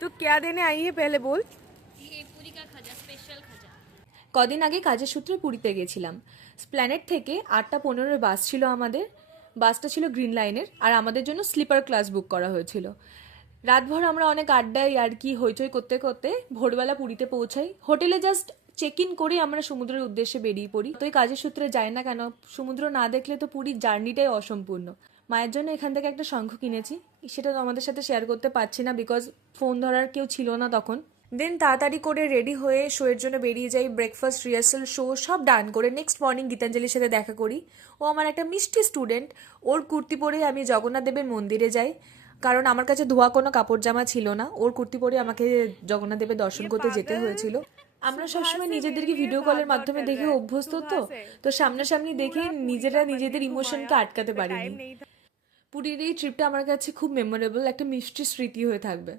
तो क्या देने आई है पहले बोल। ये पूरी का खाजा, स्पेशल खाजा। কদিন আগে কাজের সূত্রে পুরীতে গেছিলাম। স্প্ল্যানেট থেকে 8:15 বাস ছিল আমাদের। বাসটা ছিল গ্রিন লাইনের, আর আমাদের জন্য স্লিপার ক্লাস বুক করা হয়েছিল। রাতভর আমরা অনেক আড্ডায় আর কি হইচই করতে করতে ভোরবেলা পুরীতে পৌঁছাই। হোটেলে জাস্ট চেক ইন করে আমরা সমুদ্রের উদ্দেশ্যে বেরিয়ে পড়ি। তো এই কাজের সূত্রে যাই না কেন, সমুদ্র না দেখলে তো পুরীর জার্নিটাই অসম্পূর্ণ। মায়ের জন্য এখান থেকে একটা শঙ্খ কিনেছি, সেটা তো আমাদের সাথে শেয়ার করতে পারছি না বিকজ ফোন ধরার কেউ ছিল না তখন। দেন তাড়াতাড়ি করে রেডি হয়ে শোয়ের জন্য বেরিয়ে যাই। ব্রেকফাস্ট, রিহার্সাল, শো সব ডান করে নেক্সট মর্নিং গীতাঞ্জলির সাথে দেখা করি। ও আমার একটা মিষ্টি স্টুডেন্ট। ওর কুর্তি পরে আমি জগন্নাথ দেবের মন্দিরে যাই, কারণ আমার কাছে ধোয়া কোনো কাপড় জামা ছিল না। ওর কুর্তি পরে আমাকে জগন্নাথ দেবের দর্শন করতে যেতে হয়েছিল। আমরা সবসময় নিজেদেরকে ভিডিও কলের মাধ্যমে দেখে অভ্যস্ত, তো সামনাসামনি দেখে নিজেরা নিজেদের ইমোশনকে আটকাতে পারিনি। পুরীর এই ট্রিপটা আমার কাছে খুব মেমোরেবল, একটা মিষ্টি স্মৃতি হয়ে থাকবে।